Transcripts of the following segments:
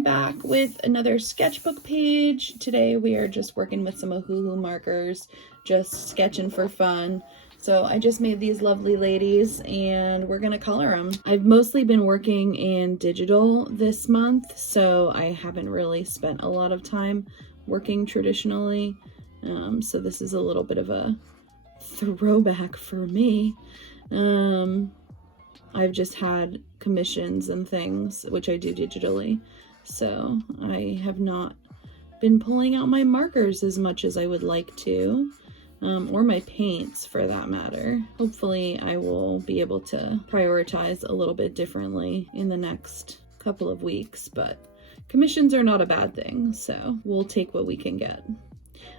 I'm back with another sketchbook page. Today we are just working with some ohuhu markers, just sketching for fun. So I just made these lovely ladies and we're gonna color them. I've mostly been working in digital this month, so I haven't really spent a lot of time working traditionally. So this is a little bit of a throwback for me. I've just had commissions and things, which I do digitally. So I have not been pulling out my markers as much as I would like to, or my paints for that matter. Hopefully I will be able to prioritize a little bit differently in the next couple of weeks, but commissions are not a bad thing, so we'll take what we can get.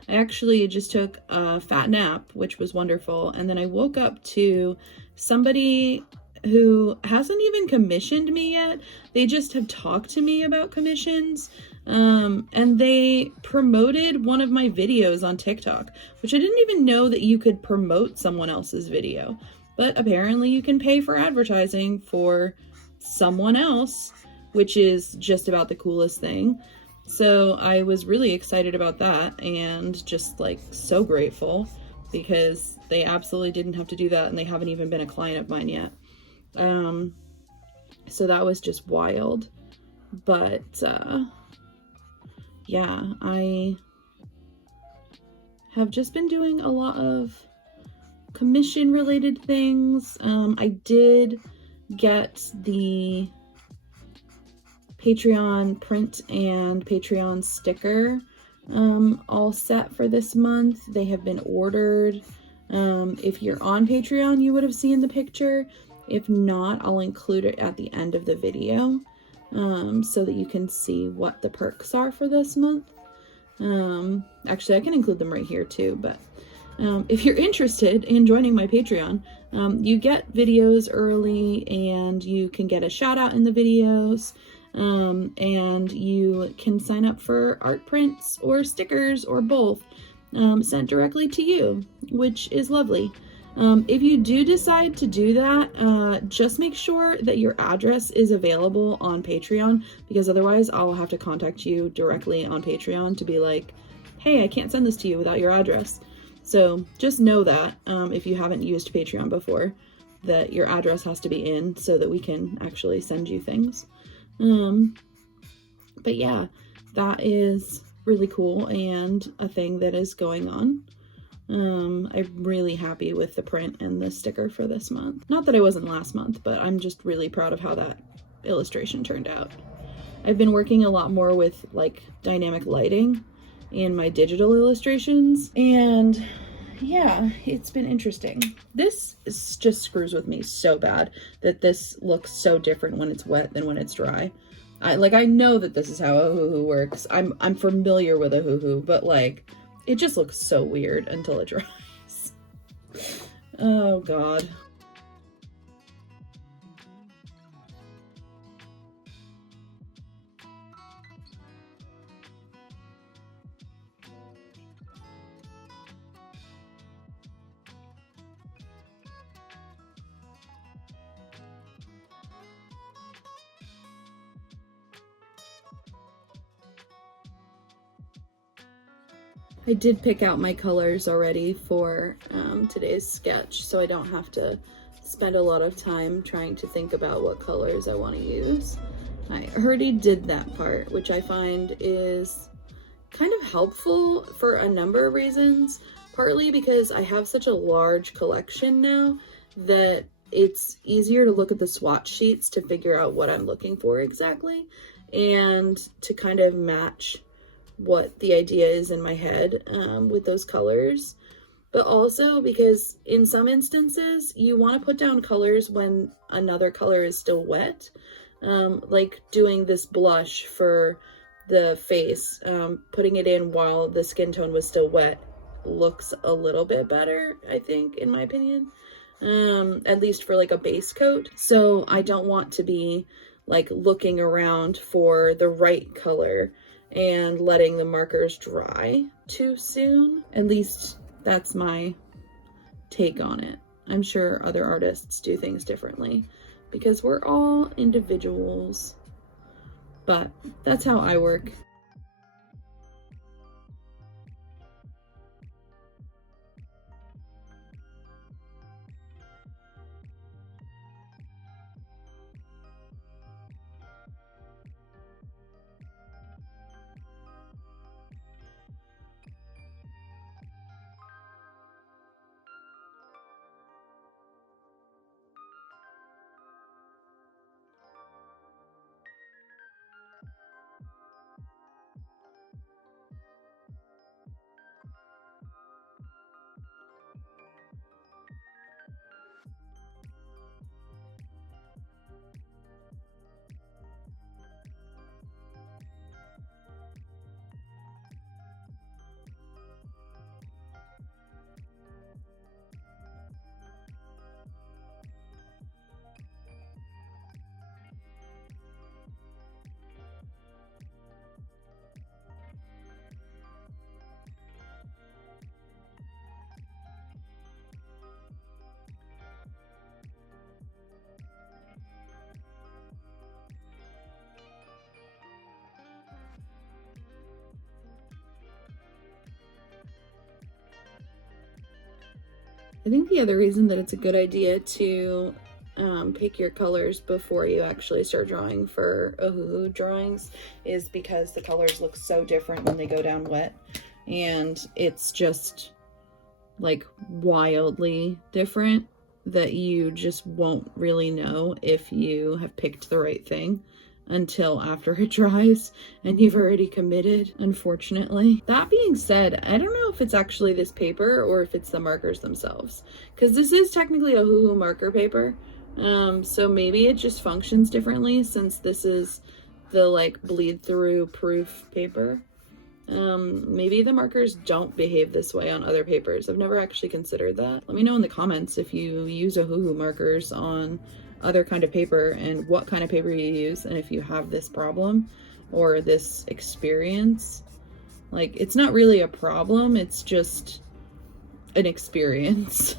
I actually just took a fat nap, which was wonderful, and then I woke up to somebody who hasn't even commissioned me yet. They just have talked to me about commissions, and they promoted one of my videos on TikTok, which I didn't even know that you could promote someone else's video, but apparently you can pay for advertising for someone else, which is just about the coolest thing. So I was really excited about that and just like so grateful because they absolutely didn't have to do that, and they haven't even been a client of mine yet. So that was just wild. But yeah, I have just been doing a lot of commission related things. I did get the Patreon print and Patreon sticker all set for this month. They have been ordered. If you're on Patreon, you would have seen the picture. If not, I'll include it at the end of the video so that you can see what the perks are for this month. Actually, I can include them right here too, but if you're interested in joining my Patreon, you get videos early and you can get a shout out in the videos, and you can sign up for art prints or stickers or both sent directly to you, which is lovely. If you do decide to do that, just make sure that your address is available on Patreon, because otherwise I'll have to contact you directly on Patreon to be like, hey, I can't send this to you without your address. So just know that if you haven't used Patreon before, that your address has to be in so that we can actually send you things. But yeah, that is really cool and a thing that is going on. I'm really happy with the print and the sticker for this month. Not that I wasn't last month, but I'm just really proud of how that illustration turned out. I've been working a lot more with like dynamic lighting in my digital illustrations, and yeah, it's been interesting. This just screws with me so bad that this looks so different when it's wet than when it's dry. I know that this is how ohuhu works. I'm familiar with ohuhu, but like, it just looks so weird until it dries. Oh God. I did pick out my colors already for today's sketch, so I don't have to spend a lot of time trying to think about what colors I want to use. I already did that part, which I find is kind of helpful for a number of reasons. Partly because I have such a large collection now that it's easier to look at the swatch sheets to figure out what I'm looking for exactly, and to kind of match what the idea is in my head with those colors. But also because in some instances you want to put down colors when another color is still wet, like doing this blush for the face, putting it in while the skin tone was still wet looks a little bit better, I think, in my opinion, at least for like a base coat. So I don't want to be like looking around for the right color and letting the markers dry too soon. At least that's my take on it. I'm sure other artists do things differently because we're all individuals. but that's how I work. I think the other reason that it's a good idea to pick your colors before you actually start drawing for ohuhu drawings is because the colors look so different when they go down wet, and it's just like wildly different that you just won't really know if you have picked the right thing until after it dries and you've already committed, unfortunately. That being said, I don't know if it's actually this paper or if it's the markers themselves, because this is technically a ohuhu marker paper, so maybe it just functions differently since this is the like bleed through proof paper. Maybe the markers don't behave this way on other papers. I've never actually considered that. Let me know in the comments if you use ohuhu markers on other kind of paper and what kind of paper you use, and if you have this problem or this experience. Like, it's not really a problem, it's just an experience.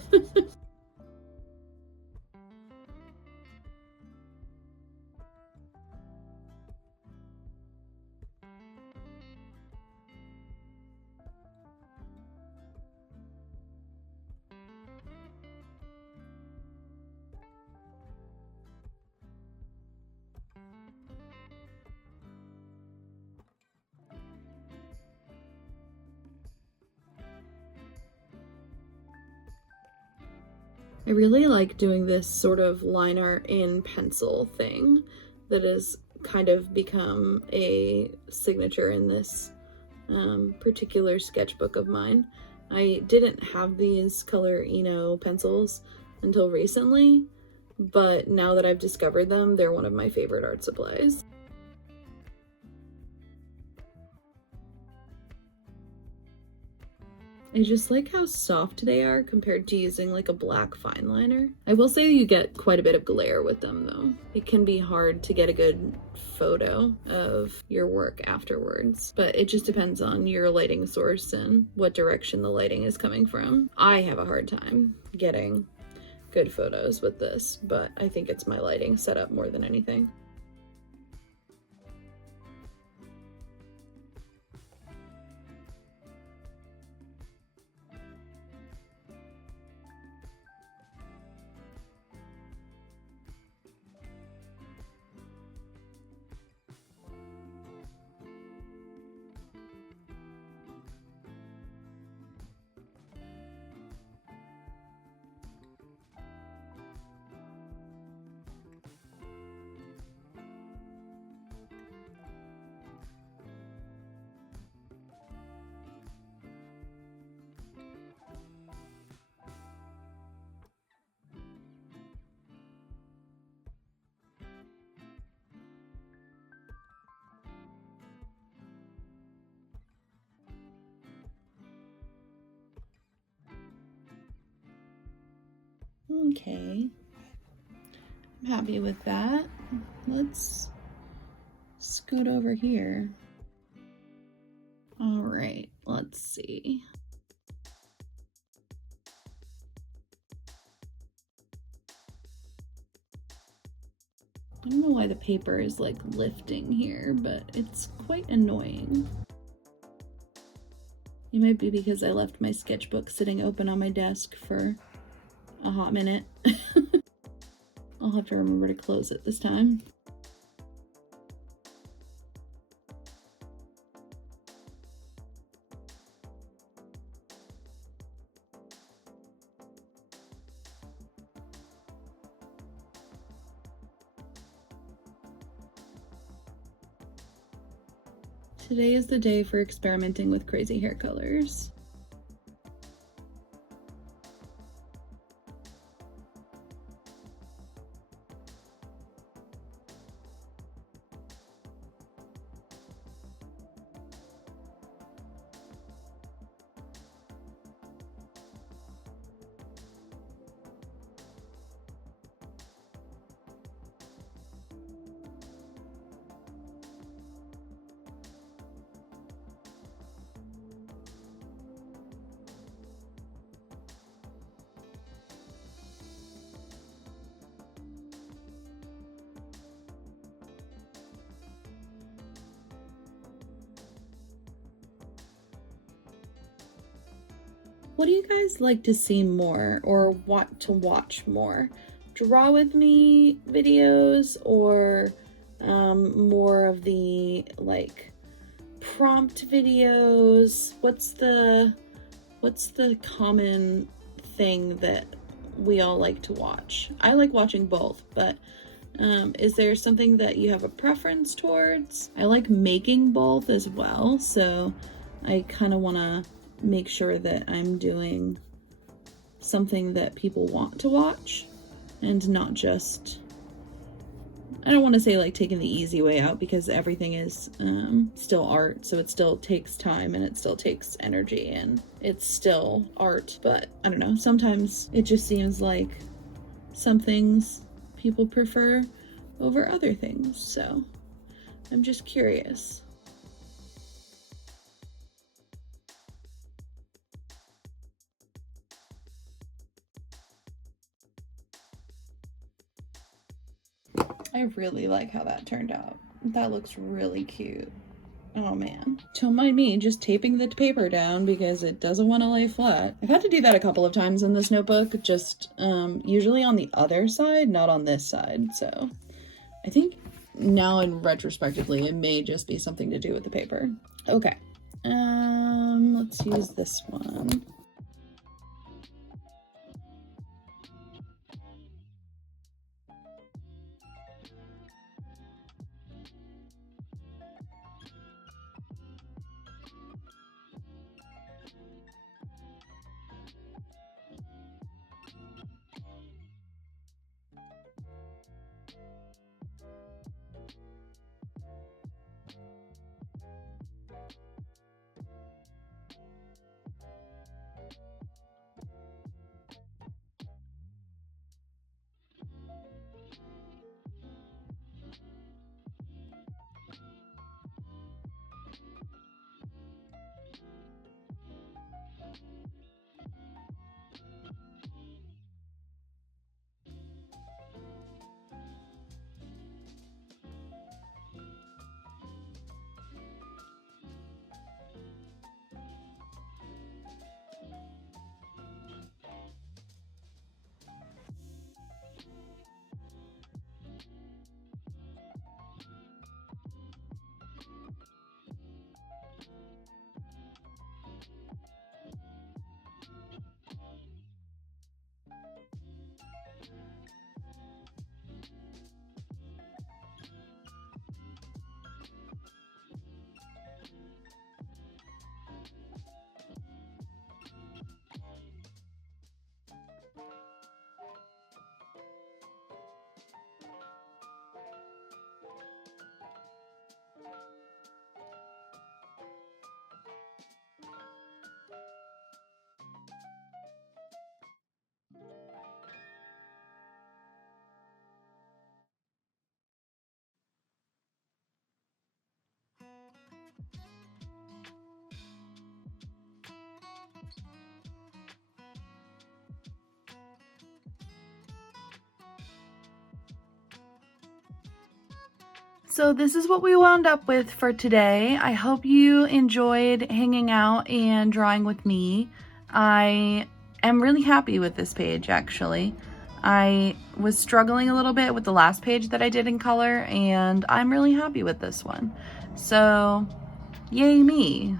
I really like doing this sort of line art in pencil thing that has kind of become a signature in this particular sketchbook of mine. I didn't have these color Eno pencils until recently, but now that I've discovered them, they're one of my favorite art supplies. I just like how soft they are compared to using like a black fine liner. I will say you get quite a bit of glare with them though. It can be hard to get a good photo of your work afterwards, but it just depends on your lighting source and what direction the lighting is coming from. I have a hard time getting good photos with this, but I think it's my lighting setup more than anything. Okay, I'm happy with that. Let's scoot over here. All right, let's see. I don't know why the paper is like lifting here, but it's quite annoying. It might be because I left my sketchbook sitting open on my desk for a hot minute. I'll have to remember to close it this time. Today is the day for experimenting with crazy hair colors. What do you guys like to see more or want to watch more? Draw with me videos or more of the like prompt videos? What's the common thing that we all like to watch? I like watching both, but is there something that you have a preference towards? I like making both as well, so I kind of want to make sure that I'm doing something that people want to watch and not just, I don't want to say like taking the easy way out, because everything is still art, so it still takes time and it still takes energy and it's still art. But I don't know, sometimes it just seems like some things people prefer over other things, so I'm just curious. I really like how that turned out. That looks really cute. Oh man. Don't mind me just taping the paper down because it doesn't want to lay flat. I've had to do that a couple of times in this notebook, just usually on the other side, not on this side. So I think now in retrospectively, it may just be something to do with the paper. Okay. Let's use this one. So this is what we wound up with for today. I hope you enjoyed hanging out and drawing with me. I am really happy with this page, actually. I was struggling a little bit with the last page that I did in color, and I'm really happy with this one. So, yay me.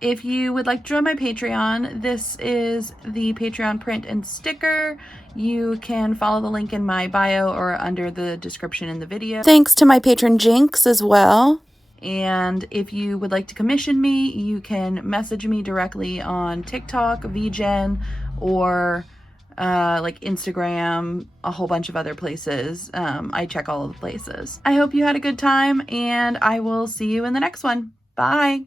If you would like to join my Patreon, this is the Patreon print and sticker. You can follow the link in my bio or under the description in the video. Thanks to my patron Jinx as well. And if you would like to commission me, you can message me directly on TikTok, vgen, or like Instagram, a whole bunch of other places. I check all of the places. I hope you had a good time, and I will see you in the next one. Bye!